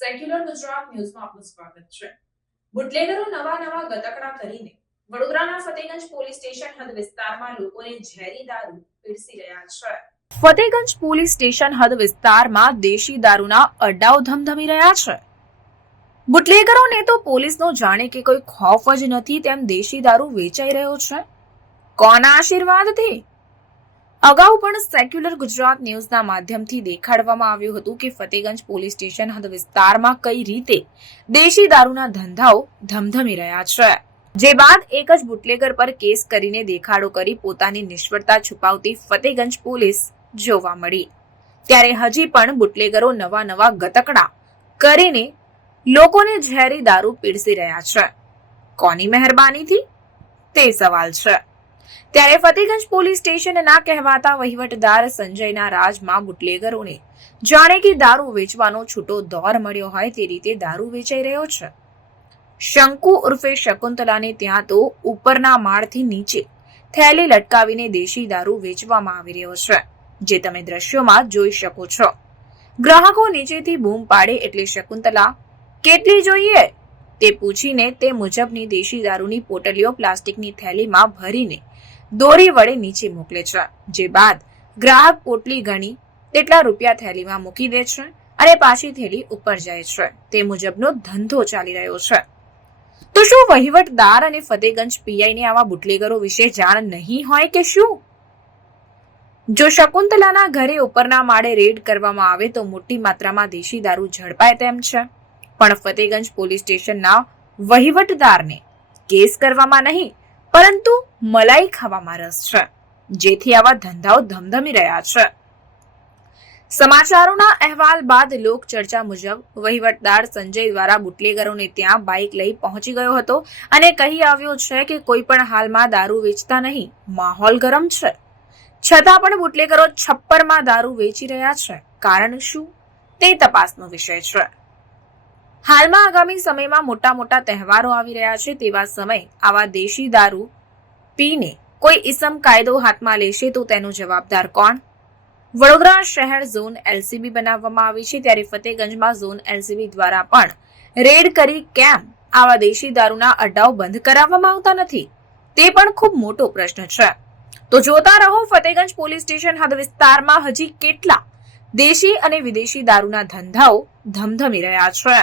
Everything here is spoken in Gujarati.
ગુજરાત ન્યૂઝમાં આપનું સ્વાગત છે. બુટલેગરો નવા નવા ગતકડા કરીને વડોદરાના ફતેગંજ પોલીસ સ્ટેશન હદ વિસ્તારમાં લોકોને ઝેરી દારૂ પીરસી રહ્યા છે. ફતેગંજ પોલીસ સ્ટેશન હદ વિસ્તારમાં દેશી દારૂના અડ્ડાઓ ધમધમી રહ્યા છે. બુટલેગરોને તો પોલીસનો જાણે કે કોઈ ખોફ જ નથી તેમ દેશી દારૂ વેચાઈ રહ્યો છે. કોના આશીર્વાદથી? અગાઉ પણ સેક્યુલર ગુજરાત ન્યૂઝના માધ્યમથી દેખાડવામાં આવ્યું હતું કે ફતેગંજ પોલીસ સ્ટેશન હદ વિસ્તારમાં કઈ રીતે દેશી દારૂના ધંધાઓ ધમધમી રહ્યા છે. જે બાદ એક જ બુટલેગર પર કેસ કરીને દેખાડો કરી પોતાની નિષ્ફળતા છુપાવતી ફતેગંજ પોલીસ જોવા મળી. ત્યારે હજી પણ બુટલેગરો નવા નવા ગતકડા કરીને લોકોને ઝેરી દારૂ પીરસી રહ્યા છે. કોની મહેરબાનીથી? તે સવાલ છે. ત્યારે ફતેગંજ પોલીસ સ્ટેશનના કહેવાતા વહીવટદાર સંજયના રાજમાં બુટલેગરોને જાણે કે દારૂ વેચવાનો છૂટો દોર મળ્યો હોય તે રીતે દારૂ વેચાઈ રહ્યો છે. શંકુ ઉર્ફે શકુંતલાને ત્યાં તો ઉપરના માળથી નીચે થેલી લટકાવીને દેશી દારૂ વેચવામાં આવી રહ્યો છે, જે તમે દ્રશ્યોમાં જોઈ શકો છો. ગ્રાહકો નીચેથી બૂમ પાડે એટલે શકુંતલા, કેટલી જોઈએ? તે પૂછીને તે મુજબની દેશી દારૂની પોટલીઓ પ્લાસ્ટિકની થેલીમાં ભરીને દોરી વડે નીચે મોકલે છે, જે બાદ ગ્રાહક પોટલી ગણી તેટલા રૂપિયા થેલીમાં મૂકી દે છે અને પાછી થેલી ઉપર જાય છે. તે મુજબનો ધંધો ચાલી રહ્યો છે. તો શું વહીવટદાર અને ફતેગંજ પીઆઈને આવા બુટલેગરો વિશે જાણ નહીં હોય કે શું? જો શકુંતલાના ઘરે ઉપરના માળે રેડ કરવામાં આવે તો મોટી માત્રામાં દેશી દારૂ ઝડપાય તેમ છે. પણ ફતેગંજ પોલીસ સ્ટેશનના વહીવટદારને કેસ કરવામાં નહીં, પરંતુ મલાઈ ખાવામાં રસ છે, જેથી આવા ધંધાઓ ધમધમી રહ્યા છે. સમાચારોના અહેવાલ બાદ લોક ચર્ચા મુજબ વહીવટદાર સંજય દ્વારા બુટલેગરોને ત્યાં બાઇક લઈ પહોંચી ગયો હતો અને કહી આવ્યો છે કે કોઈ પણ હાલમાં દારૂ વેચતા નહીં, માહોલ ગરમ છે. છતાં પણ બુટલેગરો છપ્પરમાં દારૂ વેચી રહ્યા છે, કારણ શું? તે તપાસનો વિષય છે. હાલમાં આગામી સમયમાં મોટા મોટા તહેવારો આવી રહ્યા છે તેવા સમય આવા દેશી દારૂ પીને કોઈ ઇસમ કાયદો હાથમાં લેશે તો તેનો જવાબદાર કોણ? વડોદરા શહેર ઝોન એલસીબી બનાવવામાં આવી છે. ત્યારે ફતેગંજમાં ઝોન એલસીબી દ્વારા પણ રેડ કરી કેમ આવા દેશી દારૂના અડ્ડાઓ બંધ કરાવવામાં આવતા નથી? તે પણ ખૂબ મોટો પ્રશ્ન છે. તો જોતા રહો ફતેગંજ પોલીસ સ્ટેશન હદ વિસ્તારમાં હજી કેટલા દેશી અને વિદેશી દારૂના ધંધાઓ ધમધમી રહ્યા છે.